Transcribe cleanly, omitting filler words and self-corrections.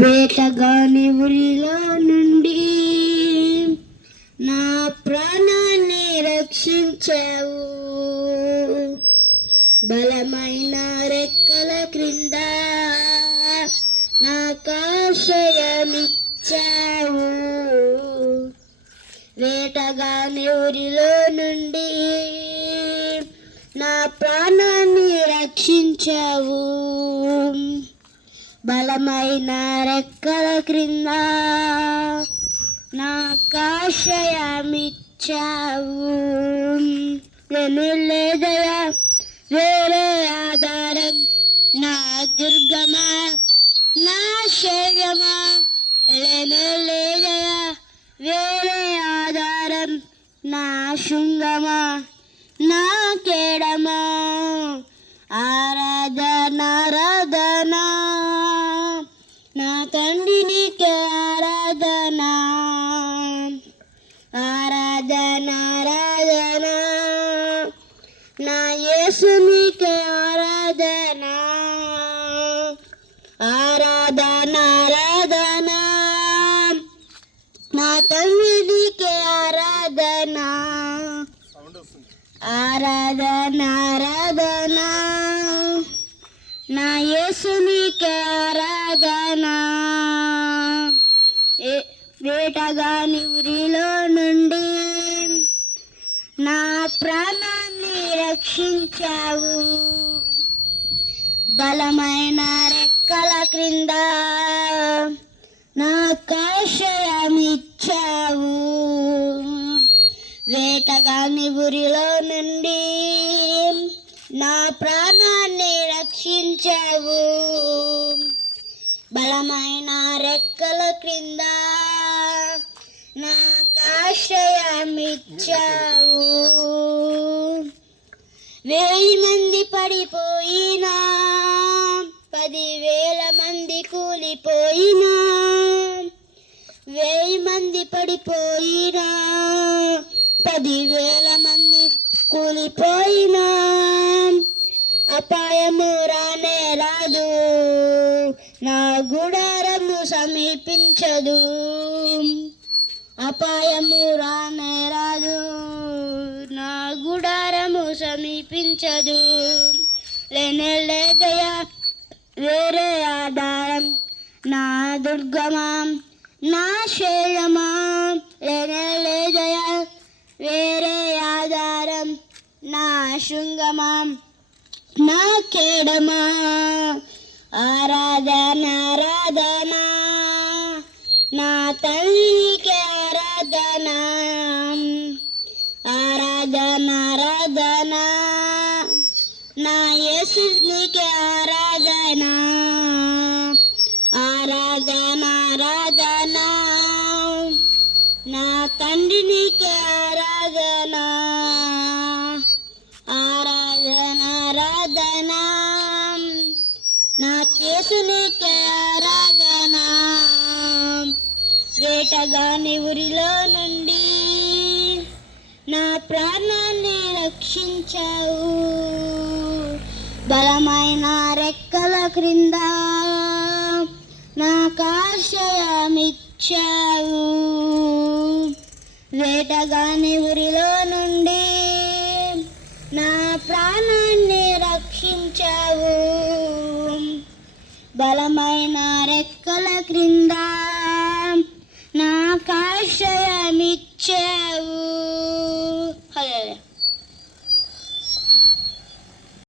వేటగాని ఉరిలో నుండి నా ప్రాణాన్ని రక్షించావు. బలమైన రెక్కల క్రింద నాకాశ్రయమిచ్చావు. వేటగాని ఉరిలో నుండి నా ప్రాణాన్ని రక్షించావు. బలమైన రెక్కల క్రింద నాకాశ్రయమిచ్చావు. నేను లేదయా వేరే ఆధారం, నా దుర్గమా నా శైలమా. నేను లేదయా వేరే ఆధారం, నా శృంగమా నా కేడమా. ఆరాధన ఆరాధన నా తండ్రి నీకే ఆరాధన. ఆరాధన ఆరాధన నా యేసు నీకే ఆరాధన. ఆరాధన ఆరాధన నా తండ్రి నీకే ఆరాధన. ఆరాధన ఆరాధన నా యేసు నీకే ఆరాధన. వేటగాని ఉరిలో నుండి నా ప్రాణాన్ని రక్షించావు. బలమైన రెక్కల క్రింద నాకాశ్రయమిచ్చావు. వేటగాని ఉరిలో నుండి నా ప్రాణాన్ని రక్షించావు. బలమైన రెక్కల క్రింద నాకాశ్రయమిచ్చావు. 1000 మంది పడిపోయినా, 10,000 మంది కూలిపోయినా, 1000 మంది పడిపోయినా, 10,000 మంది కూలిపోయినా, అపాయము రానే రాదు, నా గుడారము సమీపించదు. అపాయము రానే రాదు, నా గుడారము సమీపించదు. లేనే లేదయా వేరే ఆధారం, నా దుర్గమా నా శైలమా. లేనే లేదయా వేరే ఆధారం, నా శృంగమా నా కేడమా. ఆరాధన ఆరాధన నా తండ్రికి ఆరాధన. ఆరాధన ఆరాధన నా యేసునికి ఆరాధన. ఆరాధన ఆరాధన నా తండ్రికి ఆరాధన. ఆరాధన ఆరాధన నా యేసునికి ఆరాధన. వేటగాని ఉరిలో నుండి నా ప్రాణాన్ని రక్షించావు. బలమైన రెక్కల క్రింద నాకాశ్రయమిచ్చావు. వేటగాని ఉరిలో నుండి నా ప్రాణాన్ని రక్షించావు. బలమైన రెక్కల క్రింద